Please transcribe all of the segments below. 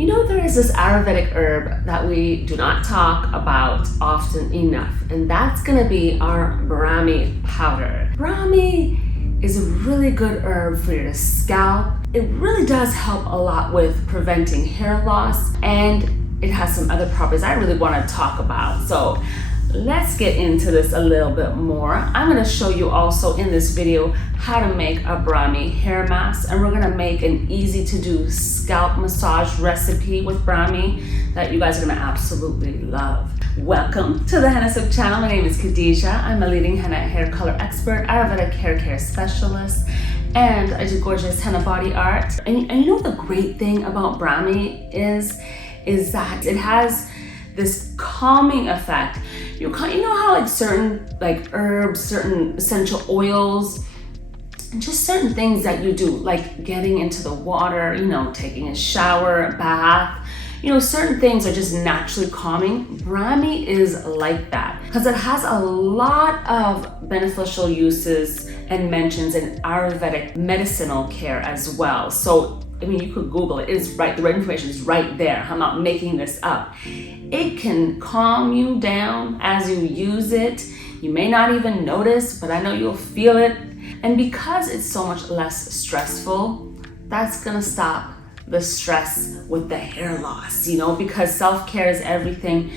You know, there is this Ayurvedic herb that we do not talk about often enough, and that's gonna be our Brahmi powder. Brahmi is a really good herb for your scalp. It really does help a lot with preventing hair loss, and it has some other properties I really wanna talk about. So let's get into this a little bit more. I'm gonna show you also in this video how to make a Brahmi hair mask, and we're gonna make an easy to do scalp massage recipe with Brahmi that you guys are gonna absolutely love. Welcome to the Hennasooq channel. My name is Khadija. I'm a leading henna hair color expert, Ayurvedic hair care specialist, and I do gorgeous henna body art. And you know the great thing about Brahmi is that it has this calming effect. You know how like certain herbs, certain essential oils, and just certain things that you do, like getting into the water, you know, taking a shower, a bath, you know, certain things are just naturally calming. Brahmi is like that because it has a lot of beneficial uses and mentions in Ayurvedic medicinal care as well. So I mean, you could Google it. It's right. The right information is right there. I'm not making this up. It can calm you down as you use it. You may not even notice, but I know you'll feel it. And because it's so much less stressful, that's gonna stop the stress with the hair loss, you know, because self-care is everything.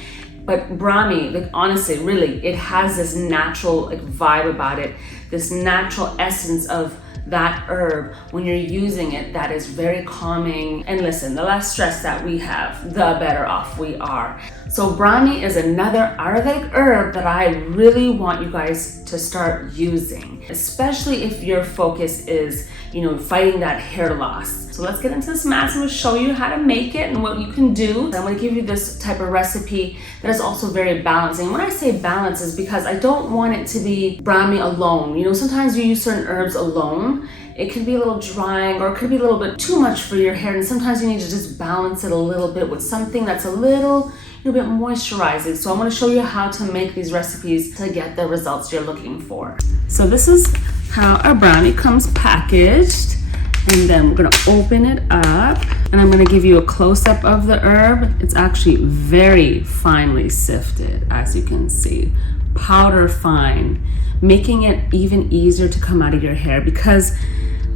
But Brahmi, honestly, really, it has this natural vibe about it, this natural essence of that herb when you're using it that is very calming. And listen, the less stress that we have, the better off we are. So Brahmi is another Ayurvedic herb that I really want you guys to start using, especially if your focus is, you know, fighting that hair loss. So let's get into this mask and we'll show you how to make it and what you can do. I'm going to give you this type of recipe that is also very balancing. When I say balance is because I don't want it to be Brahmi alone. You know, sometimes you use certain herbs alone. It can be a little drying or it could be a little bit too much for your hair, and sometimes you need to just balance it a little bit with something that's a little bit moisturizing. So I'm going to show you how to make these recipes to get the results you're looking for. So this is how our Brahmi comes packaged. And then we're gonna open it up and I'm gonna give you a close-up of the herb. It's actually very finely sifted, as you can see, powder fine, making it even easier to come out of your hair because,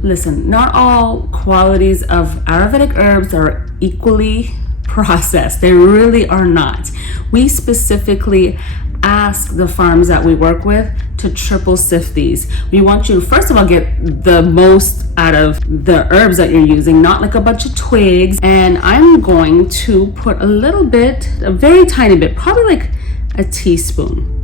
listen, not all qualities of Ayurvedic herbs are equally processed. They really are not. We specifically ask the farms that we work with to triple sift these. We want you to first of all get the most out of the herbs that you're using, not like a bunch of twigs. And I'm going to put a little bit, a very tiny bit, probably like a teaspoon.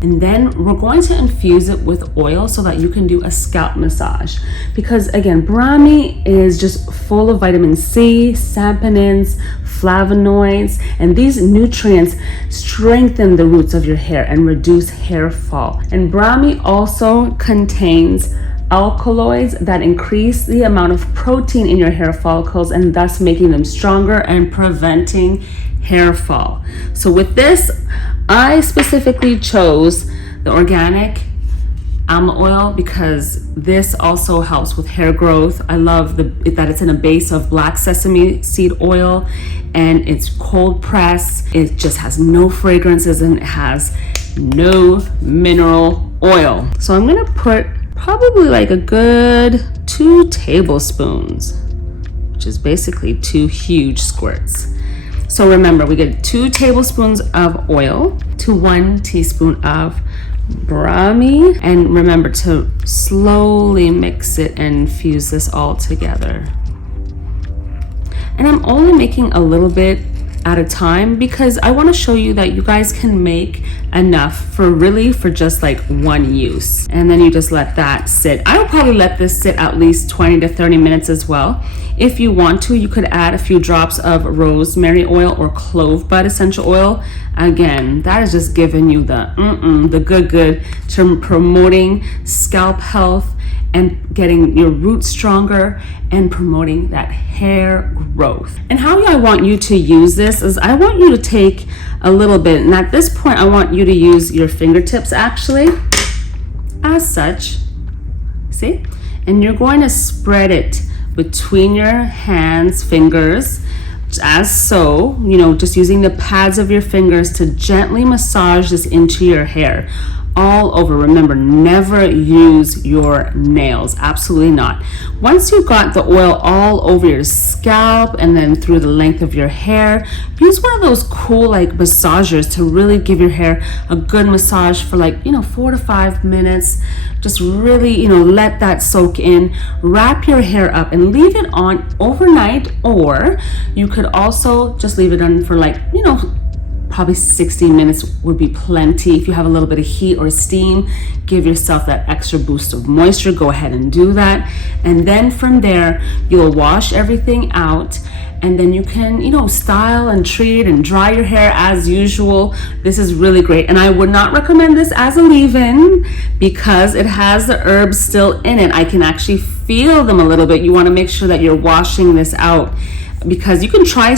And then we're going to infuse it with oil so that you can do a scalp massage. Because again, Brahmi is just full of vitamin C, saponins, flavonoids, and these nutrients strengthen the roots of your hair and reduce hair fall. And Brahmi also contains alkaloids that increase the amount of protein in your hair follicles and thus making them stronger and preventing hair fall. So with this, I specifically chose the organic almond oil because this also helps with hair growth. I love that it's in a base of black sesame seed oil and it's cold pressed. It just has no fragrances and it has no mineral oil. So I'm gonna put probably like a good 2 tablespoons, which is basically 2 huge squirts. So remember, we get 2 tablespoons of oil to 1 teaspoon of Brahmi, and remember to slowly mix it and fuse this all together. And I'm only making a little bit at a time because I want to show you that you guys can make enough for just like 1 use, and then you just let that sit. I would probably let this sit at least 20 to 30 minutes as well. If you want to, you could add a few drops of rosemary oil or clove bud essential oil. Again, that is just giving you the good to promoting scalp health and getting your roots stronger and promoting that hair growth. And how I want you to use this is I want you to take a little bit, and at this point I want you to use your fingertips actually as such, see? And you're going to spread it between your hands, fingers, as so, just using the pads of your fingers to gently massage this into your hair all over. Remember, never use your nails. Absolutely not. Once you've got the oil all over your scalp and then through the length of your hair, use one of those cool massagers to really give your hair a good massage for 4 to 5 minutes. Just really, let that soak in. Wrap your hair up and leave it on overnight, or you could also just leave it on for probably 60 minutes would be plenty. If you have a little bit of heat or steam, give yourself that extra boost of moisture. Go ahead and do that. And then from there, you'll wash everything out, and then you can, style and treat and dry your hair as usual. This is really great. And I would not recommend this as a leave-in because it has the herbs still in it. I can actually feel them a little bit. You want to make sure that you're washing this out, because you can try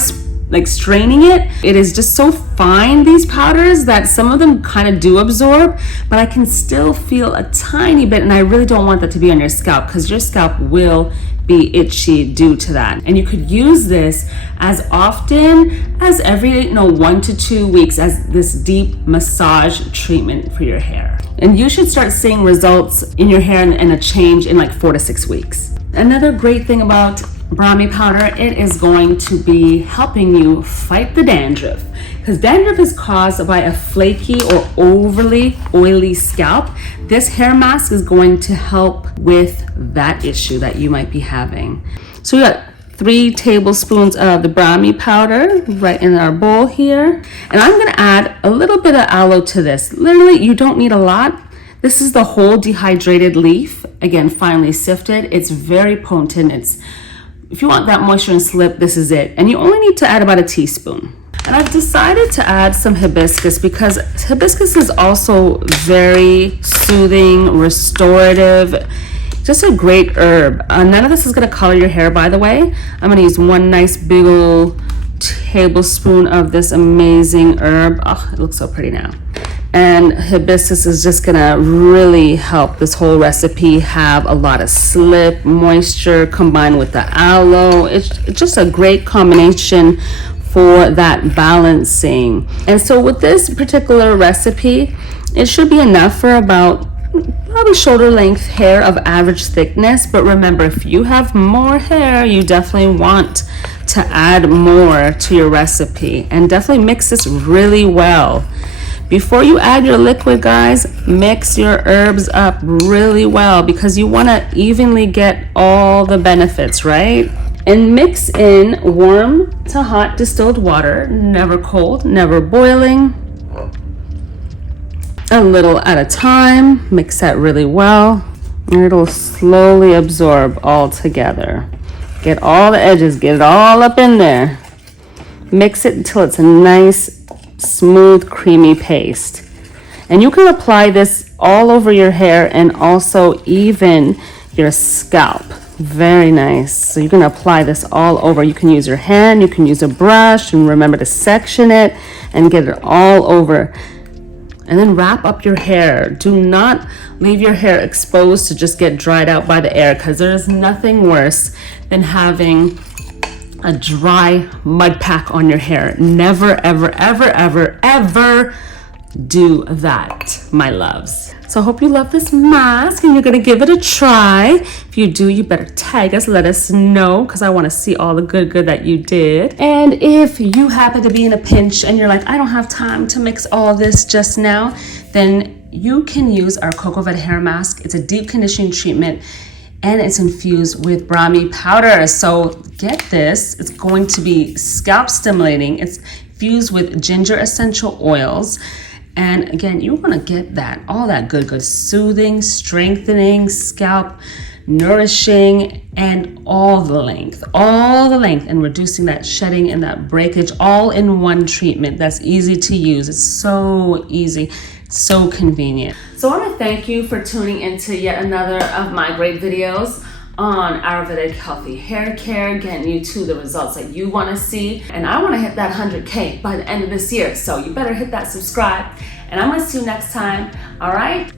straining it. It is just so fine, these powders, that some of them kind of do absorb, but I can still feel a tiny bit, and I really don't want that to be on your scalp because your scalp will be itchy due to that. And you could use this as often as every 1 to 2 weeks as this deep massage treatment for your hair. And you should start seeing results in your hair and a change in 4 to 6 weeks. Another great thing about Brahmi powder, it is going to be helping you fight the dandruff, because dandruff is caused by a flaky or overly oily scalp. This hair mask is going to help with that issue that you might be having. So we got 3 tablespoons of the Brahmi powder right in our bowl here, and I'm going to add a little bit of aloe to this. Literally, you don't need a lot. This is the whole dehydrated leaf, again finely sifted. It's very potent. If you want that moisture and slip, this is it. And you only need to add about a teaspoon. And I've decided to add some hibiscus because hibiscus is also very soothing, restorative, just a great herb. None of this is gonna color your hair, by the way. I'm gonna use 1 nice big old tablespoon of this amazing herb. Oh, it looks so pretty now. And hibiscus is just gonna really help this whole recipe have a lot of slip, moisture combined with the aloe. It's just a great combination for that balancing. And so with this particular recipe, it should be enough for about probably shoulder length hair of average thickness. But remember, if you have more hair, you definitely want to add more to your recipe, and definitely mix this really well. Before you add your liquid, guys, mix your herbs up really well because you want to evenly get all the benefits, right? And mix in warm to hot distilled water, never cold, never boiling. A little at a time. Mix that really well. And it'll slowly absorb all together. Get all the edges, get it all up in there. Mix it until it's a nice smooth, creamy paste. And you can apply this all over your hair and also even your scalp. Very nice. So you can apply this all over. You can use your hand, you can use a brush, and remember to section it and get it all over. And then wrap up your hair. Do not leave your hair exposed to just get dried out by the air, because there is nothing worse than having a dry mud pack on your hair. Never, ever, ever, ever, ever do that, my loves. So I hope you love this mask and you're gonna give it a try. If you do, you better tag us, let us know, because I want to see all the good that you did. And if you happen to be in a pinch and you're like, I don't have time to mix all this just now, then you can use our Cocoa Vet hair mask. It's a deep conditioning treatment, and it's infused with Brahmi powder. So get this, it's going to be scalp stimulating. It's infused with ginger essential oils. And again, you want to get that, all that good, soothing, strengthening, scalp, nourishing, and all the length, and reducing that shedding and that breakage all in one treatment that's easy to use. It's so easy, so convenient. So I want to thank you for tuning into yet another of my great videos on Ayurvedic healthy hair care, getting you to the results that you want to see. And I want to hit that 100K by the end of this year. So you better hit that subscribe, and I'm going to see you next time. All right.